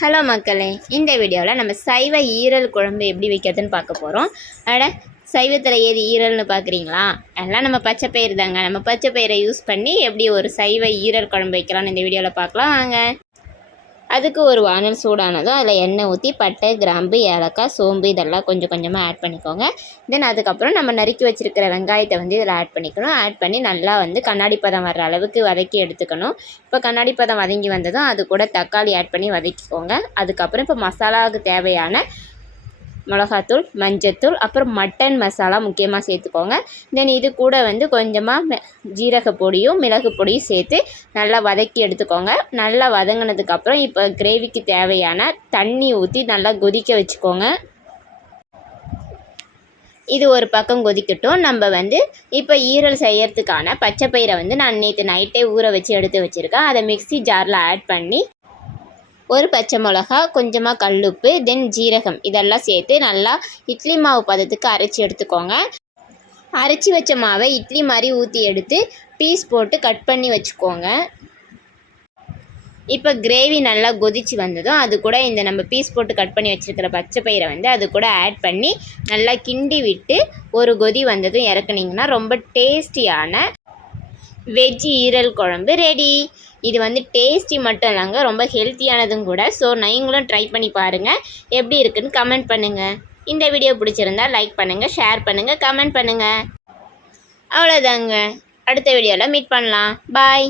Hello மக்களே, இந்த வீடியோவில் நம்ம சைவ ஈரல் குழம்பு எப்படி வைக்கிறதுன்னு பார்க்க போகிறோம். சைவத்தில் ஏது ஈரல்னு பார்க்குறீங்களா? எல்லாம் நம்ம பச்சை பயிர் தாங்க. நம்ம பச்சை பயிரை யூஸ் பண்ணி எப்படி ஒரு சைவ ஈரல் குழம்பு வைக்கலாம்னு இந்த வீடியோவில் பார்க்கலாம் வாங்க. அதுக்கு ஒரு வானல் சூடானதும் அதில் எண்ணெய் ஊற்றி பட்டை, கிராம்பு, ஏலக்காய், சோம்பு இதெல்லாம் கொஞ்சம் கொஞ்சமாக ஆட் பண்ணிக்கோங்க. தென் அதுக்கப்புறம் நம்ம நறுக்கி வச்சுருக்கிற வெங்காயத்தை இதில் ஆட் பண்ணிக்கணும். ஆட் பண்ணி நல்லா கண்ணாடி பதம் வர்ற அளவுக்கு வதக்கி எடுத்துக்கணும். இப்போ கண்ணாடி பதம் வதங்கி வந்ததும் அது கூட தக்காளி ஆட் பண்ணி வதக்கிக்கோங்க. அதுக்கப்புறம் இப்போ மசாலாவுக்கு தேவையான மிளகாத்தூள், மஞ்சத்தூள், அப்புறம் மட்டன் மசாலா முக்கியமாக சேர்த்துக்கோங்க. தென் இது கூட கொஞ்சமாக ஜீரக பொடியும் மிளகு பொடியும் சேர்த்து நல்லா வதக்கி எடுத்துக்கோங்க. நல்லா வதங்கினதுக்கப்புறம் இப்போ கிரேவிக்கு தேவையான தண்ணி ஊற்றி நல்லா கொதிக்க வச்சுக்கோங்க. இது ஒரு பக்கம் கொதிக்கட்டும். நம்ம இப்போ ஈரல் செய்யறதுக்கான பச்சை பயிரை நான் நேற்று நைட்டே ஊற வச்சு எடுத்து வச்சுருக்கேன். அதை மிக்ஸி ஜாரில் ஆட் பண்ணி ஒரு பச்சை மிளகா, கொஞ்சமாக கல்லுப்பு, தென் ஜீரகம் இதெல்லாம் சேர்த்து நல்லா இட்லி மாவு பதத்துக்கு அரைச்சி எடுத்துக்கோங்க. அரைச்சி வச்ச மாவை இட்லி மாதிரி ஊற்றி எடுத்து பீஸ் போட்டு கட் பண்ணி வச்சுக்கோங்க. இப்போ கிரேவி நல்லா கொதிச்சு வந்ததும் அது கூட இந்த நம்ம பீஸ் போட்டு கட் பண்ணி வச்சுருக்கிற பச்சை பயிரை அது கூட ஆட் பண்ணி நல்லா கிண்டி விட்டு ஒரு கொதி வந்ததும் இறக்குனிங்கன்னா ரொம்ப டேஸ்டியான வெஜ் ஈரல் குழம்பு ரெடி. இது டேஸ்டி மட்டும் இல்லைங்க, ரொம்ப ஹெல்த்தியானதும் கூட. ஸோ நீங்களும் ட்ரை பண்ணி பாருங்கள். எப்படி இருக்குன்னு கமெண்ட் பண்ணுங்கள். இந்த வீடியோ பிடிச்சிருந்தா லைக் பண்ணுங்கள், ஷேர் பண்ணுங்கள், கமெண்ட் பண்ணுங்கள். அவ்வளோதாங்க. அடுத்த வீடியோவில் மீட் பண்ணலாம். பாய்.